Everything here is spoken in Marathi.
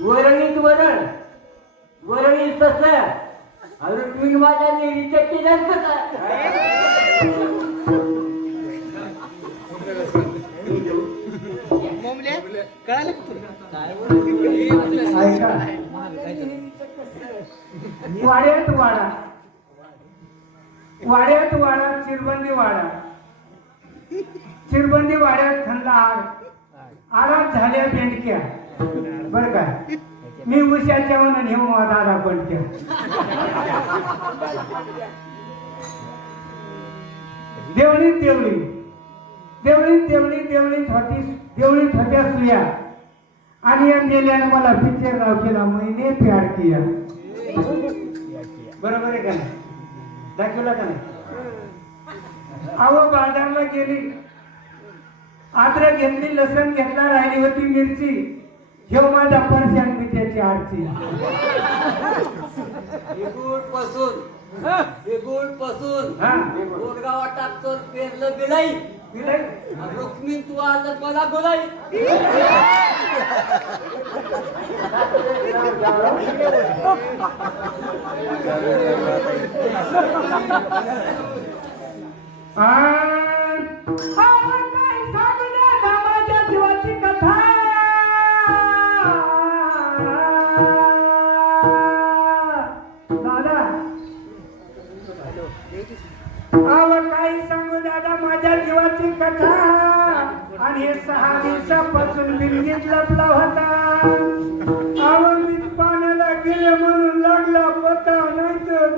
वरणीत वरण. वरणी तस अरे तुम्ही माझ्या लेडीच्या केल्याचं काय वाड्यात वाडा. वाड्यात वाडा चिरबंदी वाडा. चिरबंदी वाड्यात थंड आग आराम झाल्या बेंडक्या. बर का? मी उशाच्या म्हणून हे दादा पडक्या देवळीत देवळी देवळीत देवळी देवळीत होती देवळीत होत्या सुया. आणि या नेल्याने मला पिक्चर नाव केला महिने प्यार किया. बरोबर आहे का नाही? दाखवला का नाही? अहो बाजारला गेली. आद्रक घेतली लसण घेतला राहिली होती मिरची. घेऊ माझा परशान मी त्याची आरती. बेगूडपासून बेगूडपासून हा. टाकतो पेरलं बिलाई. बिलाई? रुक्मिण तू आलं मला बोलाई आ, अव काही सांगू दादा माझ्या जीवाची कथा. आणि हे सहा दिवसापासून बिंदीत लपला होता. अव मी पाण्याला गेले म्हणून लागला होता नाही तर